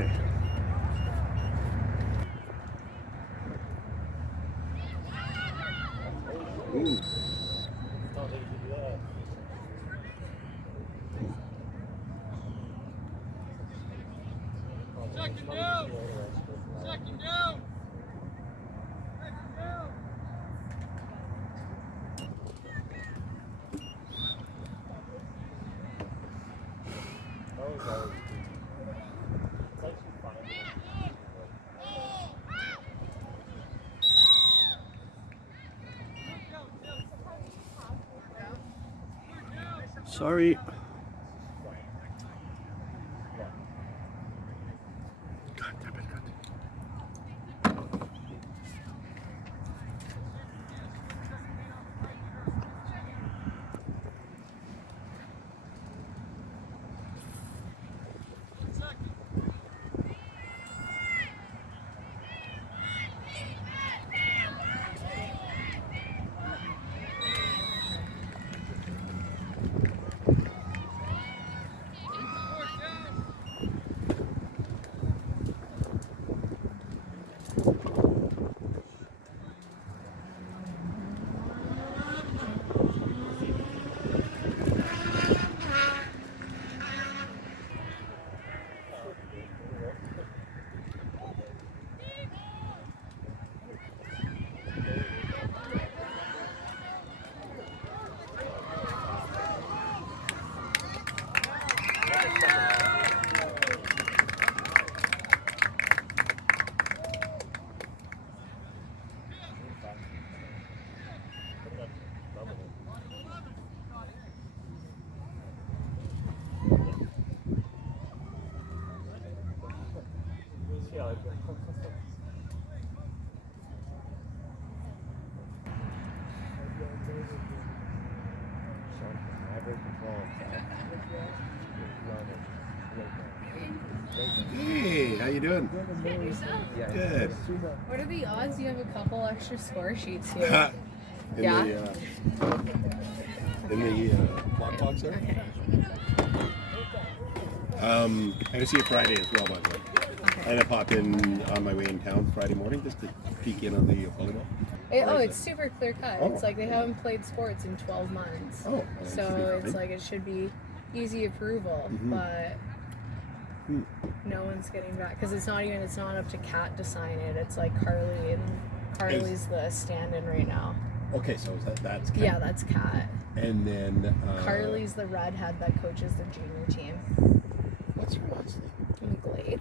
Okay. Ooh. Second down! Second down! Second down! Sorry. God damn it. Hey, how you doing? Good, yourself? Good. What are the odds you have a couple extra score sheets here? in Yeah? the block box there. Okay. I'm gonna see you Friday as well, by the way. Okay. And I pop in on my way in town Friday morning just to peek in on the volleyball. It's super clear cut. Oh. It's like they haven't played sports in 12 months. Oh, So it's like it should be easy approval, Mhm. but no one's getting back because it's not up to Kat to sign it. It's like Carly, and Carly's the stand-in right now. Okay, so that's Kat. Yeah, that's Kat. And then Carly's the redhead that coaches the junior team. What's her last name? McGlade.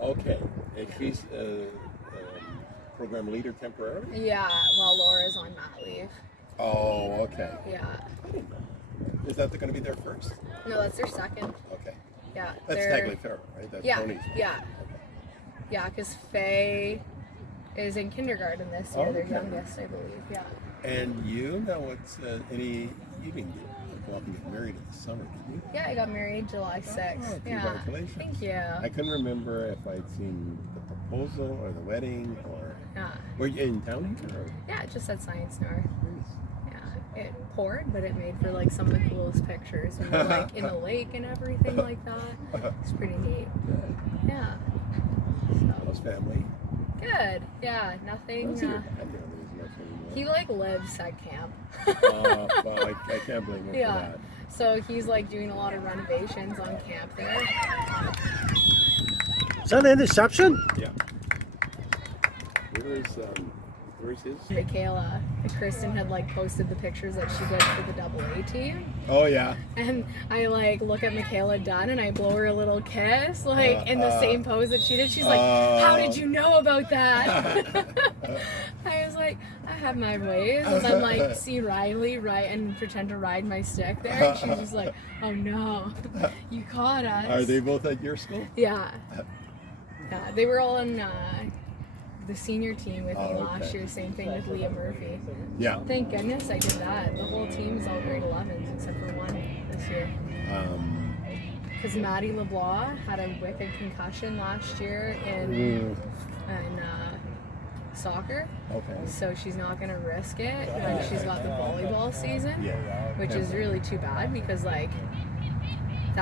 Okay, and she's program leader temporarily. Yeah, while Laura's on mat leave. Oh, okay. Yeah. Is that going to be their first? No, that's their second. Okay. Yeah. That's they're- Tagliaferro, right? That's Yeah, Tony's. yeah. Yeah, because Faye is in kindergarten this year, their Okay. youngest, I believe. Yeah. And you know what's you didn't go off and get married in the summer, did you? Yeah, I got married July 6th. Oh, yeah. congratulations. Thank you. I couldn't remember if I'd seen the proposal or the wedding or. Yeah. Were you in town here? Or? Yeah, it just said Science Nor. Yeah. It poured, but it made for like some of the coolest pictures. We were like in the lake and everything like that. It's pretty neat. Yeah. How's family? Good. Yeah, nothing. What's your dad doing these much anymore? He like lives at camp. Well, I can't blame him Yeah. for that. So he's like doing a lot of renovations on camp there. Is that an interception? Yeah. Where's his? Michaela and Kristen had like posted the pictures that she did for the AA team. Oh yeah. And I like look at Michaela Dunn and I blow her a little kiss, like in the same pose that she did. She's like, "How did you know about that?" I was like, "I have my ways." And I'm like, see Riley, right, and pretend to ride my stick there. And she's just like, "Oh no, you caught us." Are they both at your school? Yeah. Yeah, they were all in the senior team with me Oh, last okay. year. Same thing with Leah Murphy. Yeah. Thank goodness I did that. The whole team is all grade 11s except for one this year. Because Maddie LeBlanc had a wicked concussion last year in soccer. Okay. So she's not going to risk it when she's got the volleyball season, Yeah. which is really too bad because like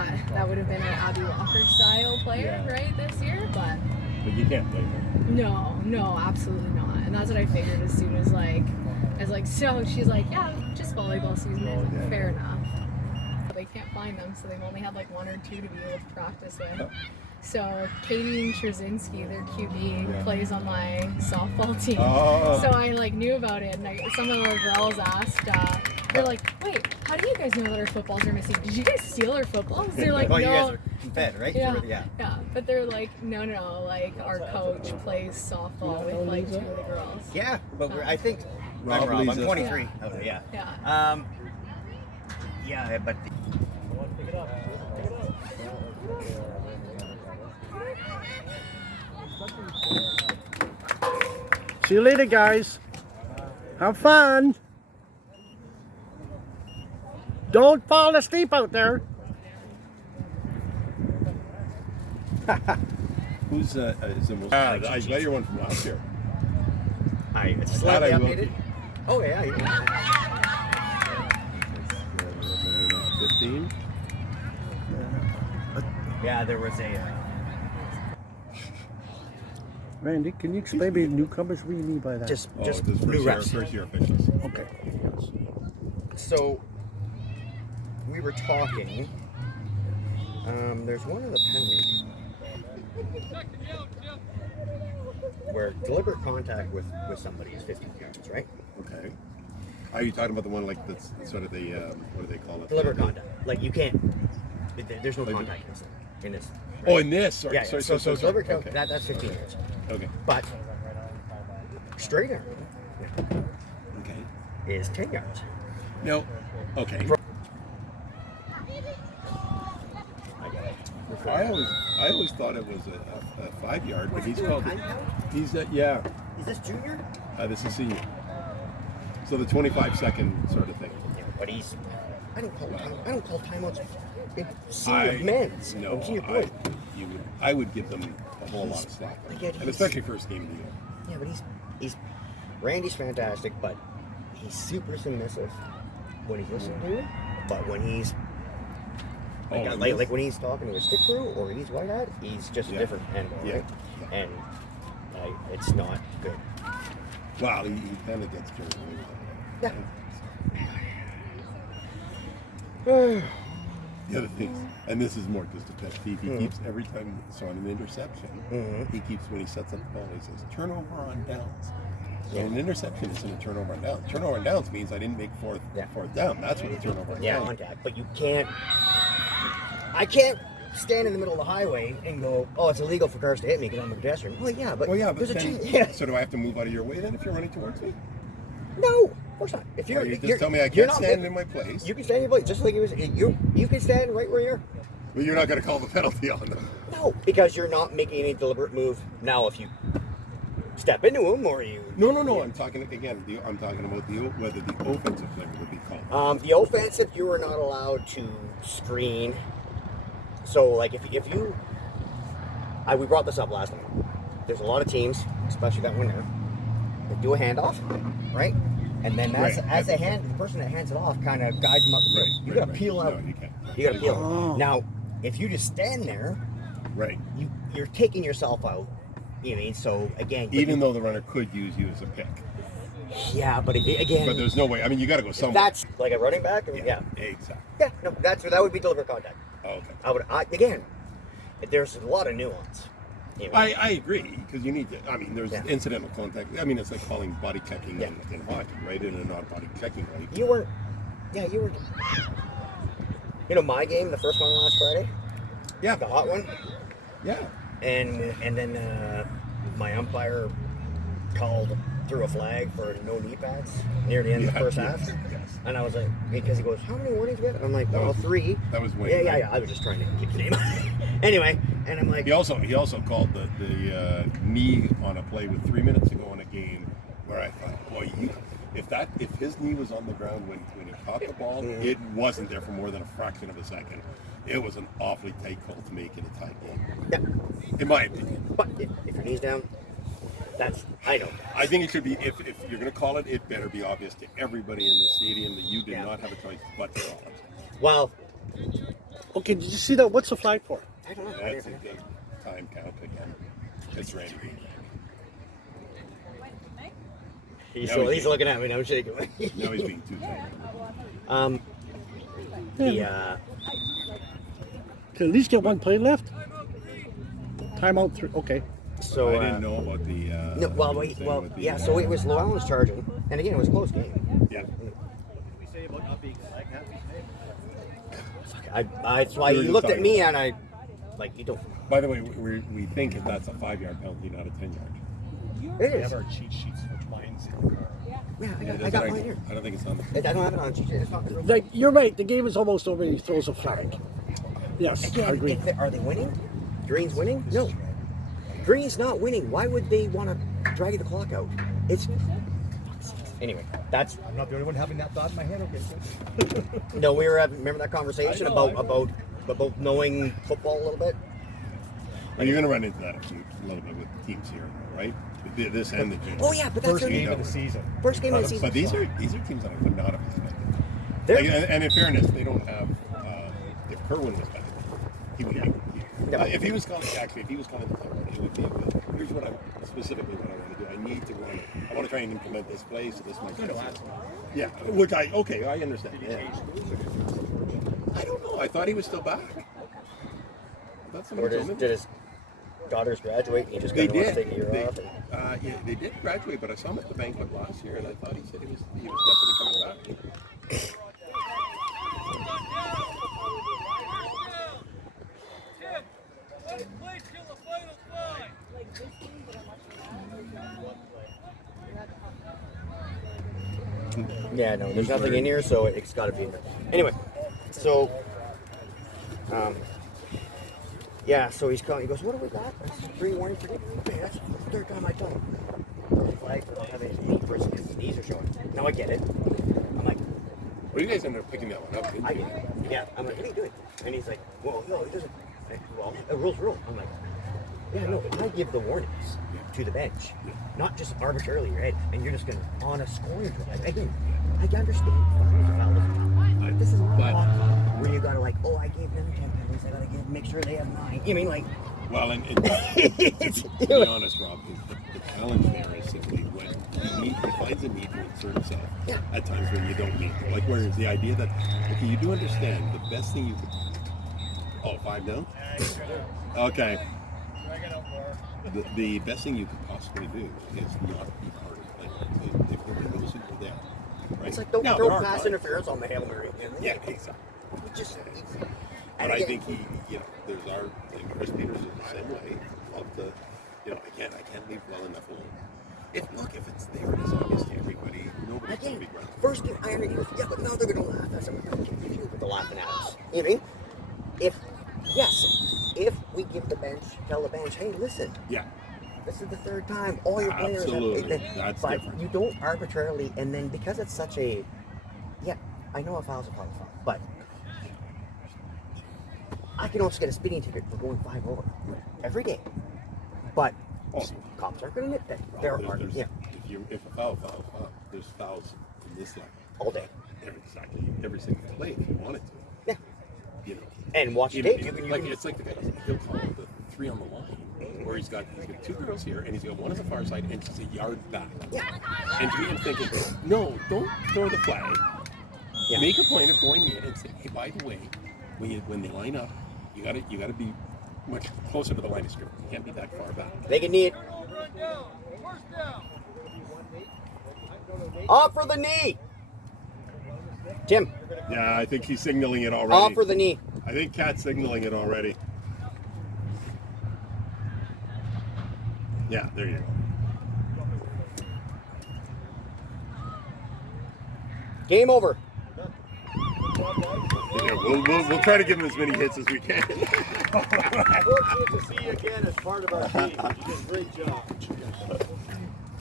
that would have been an Abby Walker style player, Yeah. right, this year. But But you can't blame her. no, absolutely not. And that's what I figured as soon as so she's like, yeah, just volleyball season. Yeah. Fair enough. They can't find them, so they've only had like 1 or 2 to be able to practice with. So Katie Trzynski, their QB, Yeah. plays on my softball team. Oh. So I like knew about it, and some of the girls asked, they're like, "Wait, how do you guys know that our footballs are missing? Did you guys steal our footballs?" They're like, Well, "No." you guys are fed, right? Yeah, Yeah. yeah, but they're like, no, like our coach plays softball with like 2 of the girls. Yeah, but I think Rob I'm Rob. I'm Lisa. 23. Okay, yeah. Yeah. Yeah, but See you later, guys. Have fun. Don't fall asleep out there. Who's is the most? I bet you're one from last year. it's slightly I will updated. keep. Oh yeah. 15. Yeah, there was a. Randy, can you explain me newcomers? What do you mean by that? Just Oh, this new reps. first year officials. Okay. So we were talking. There's one in the pen where deliberate contact with somebody is 15 yards, right? Okay. Are you talking about the one like that's sort of the what do they call it? Deliberate contact. Like you can't. There's no Like- contact in this. Oh, in this. Sorry, Yeah. sorry, So sorry. deliberate Okay. contact. That's 15 yards. Okay. But straight arm Okay. is 10 yards. No. Okay. I always thought it was a 5 yard, but he's called it. He's yeah. Is this junior? This is senior. So the 25-second sort of thing. Yeah, but he's. I don't call timeouts. Senior men's. No, Senior boys. I would give them a whole lot of slack, Like, yeah, and he's- especially first game of the year. Yeah, but he's Randy's fantastic, but he's super submissive when he's listening to you. But when he's like when he's talking to his stick crew or he's white hat, he's just Yeah. a different animal, Yeah. right? And it's not good. Wow, he kind of gets carried away with Yeah. that. The other thing, and this is more just a pet peeve, he keeps every time, so on an interception, he keeps, when he sets up the ball, he says, turnover on downs. So an interception isn't a turnover on downs. Turnover on downs means I didn't make fourth down. That's what the turnover on Yeah, downs. contact. But you can't. I can't stand in the middle of the highway and go, "Oh, it's illegal for cars to hit me because I'm a pedestrian." Well, yeah, but there's a then, chance. Yeah. so do I have to move out of your way then if you're running towards me? No, of course not. If Or you just tell me I you're can't not stand making- in my place, You can stand in your place, just like it was. You can stand right where you're. but you're not going to call the penalty on them. No, because you're not making any deliberate move. Now, if you step into him or you. No. I'm talking again. I'm talking about whether the offensive player would be called. The offensive, you are not allowed to screen. So, like, if you, we brought this up last time. There's a lot of teams, especially that one there, that do a handoff, right? And then as the person that hands it off kind of guides them up the field. You gotta peel out. No, you can't. You gotta peel out. Now, if you just stand there, Right. you're taking yourself out. You know what I mean? So again, Even though the runner could use you as a pick, yeah, but again, but there's no way. I mean, you got to go somewhere. that's like a running back. I mean, yeah. Exactly. Yeah, no, that would be deliberate contact. Oh, okay. Again, there's a lot of nuance. You know? I agree because you need to. I mean, there's Yeah. incidental contact. I mean, it's like calling body checking Yeah. in hockey, right? In a non-body checking way. You weren't. Yeah, you were. You know my game, the first one last Friday, Yeah. the hot one, Yeah. and then my umpire called threw a flag for no knee pads near the end of the first half. Yes. And I was like, because he goes, how many warnings we got? I'm like, well, 3. That was Wayne. Yeah. right? I was just trying to keep the name. Anyway, and I'm like, He also called the knee on a play with 3 minutes to go in a game where I thought, boy, if his knee was on the ground when he caught the ball, it wasn't there for more than a fraction of a second. It was an awfully tight call to make it a tight game, yeah. in my opinion. But if your knee's down, I know. I think it should be, if you're going to call it, it better be obvious to everybody in the stadium that you did Yeah. not have a choice but to call it. Well, Okay, did you see that? What's the flag for? I don't know. That's the time count again. It's Randy. He's Now he's looking at me. Now I'm shaking. Now he's being too tight. Can at least get one play left. Timeout 3. Okay. So I didn't know about the. No, well, wait, well, yeah. So it was Llewellyn's charging, and again, it was a close game. Yeah. That's why you looked at me and I, like, you don't. By the way, we think that that's a 5-yard penalty, not a 10-yard. It We is. have our cheat sheets, which mine's in the car. Yeah, I got mine here. I don't think it's on the. I don't have it on cheat sheet. It's not. Like, you're right. The game is almost over. He throws a flag. Yes, I Again, agree. are they winning? Green's winning? No. Green's not winning. Why would they want to drag the clock out? It's. Anyway, that's. I'm not the only one having that thought in my head. Okay. No, we were having. Remember that conversation I know. about knowing football a little bit? Well, you're going to run into that a little bit with teams here, right? This and the junior. Oh yeah, but that's First only- game of the season. First game of the season. But these are teams that would not have expected. They're- Like, and in fairness, they don't have. If Kerwin was back, he would. Yeah. If he was coming, actually, if he was coming to Taiwan, it would be a good. Here's what I specifically what I want to do. I need to run. I want to try and implement this play, so this might. Yeah, which I understand. Yeah. I don't know. I thought he was still back. I thought Or somebody told me. did his daughters graduate and he just They kind of wants to did. take a year off? Yeah, they did graduate, but I saw him at the banquet last year, and I thought he said he was definitely coming back. Tim, let's play till the final five. Yeah, no, there's nothing in here, so it's got to be in there. Anyway, so, yeah, so he's calling. He goes, "What do we got? That's 3 warning for okay, that's the third time I told him. Flag for not having his knee first because his knees are showing. Now I get it. I'm like, Well, you guys ended up picking that one up, didn't I you? get it. Yeah, I'm like, what are you doing? And he's like, well, no, he doesn't. Well, a rule's a rule. I'm like, yeah, no, but I give the warnings to the bench, not just arbitrarily your head, and you're just going to on a scoring drive. Again, I understand. But this is not hockey where you got to like, oh, I gave them 10 penalties. I got to make sure they have 9. You mean like? Well, and to be honest, Rob, the challenge there is simply when he finds a need to insert himself at times when you don't need to. Like, whereas the idea that, okay, you do understand the best thing you could. Oh, 5 down? Okay. The best thing you could possibly do is not be part of it. If the windows are there, right? It's like don't Now, throw there are pass times- interference on the Hail Mary. Yeah, exactly. Just. But I think there's and Chris Peters is the same way. Love to, I can't leave well enough alone. If it's there, it is obvious to everybody. Nobody's going to be grounded. First game, I already was, yeah, but now they're going to laugh. I said, well, confused with the laughing at us. You know what I mean? If we give tell the bench, hey, listen, Yeah. this is the third time, all your players Absolutely. have, That's but different. you don't arbitrarily, and then because it's such a, I know a foul's a foul, but I can also get a speeding ticket for going 5 over every game. But cops aren't going to admit that. There are, If a foul, there's fouls in this level. all day. Every single play if you wanted to. Yeah. You know. And watch the Even- tape. You can, it's like the guy, he'll call it the 3 on the line, where he's got 2 girls here, and he's got one on the far side, and she's a yard back. Yeah. And to me, I'm thinking, no, don't throw the flag. Yeah. Make a point of going in and say, hey, by the way, when they line up, you gotta be much closer to the line of scrimmage. You can't be that far back. They can knee it. Run down. First down. Offer the knee. Tim, Yeah, I think he's signaling it already. offer the knee. I think Kat's signaling it already. Yeah, there you go. Game over. Yeah, we'll try to give him as many hits as we can. Fortunate to see you again as part of our team. You did a great job.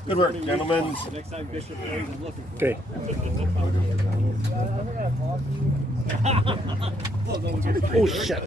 Good work, gentlemen. Next time Bishop plays, I'm looking for Okay. Oh, shit.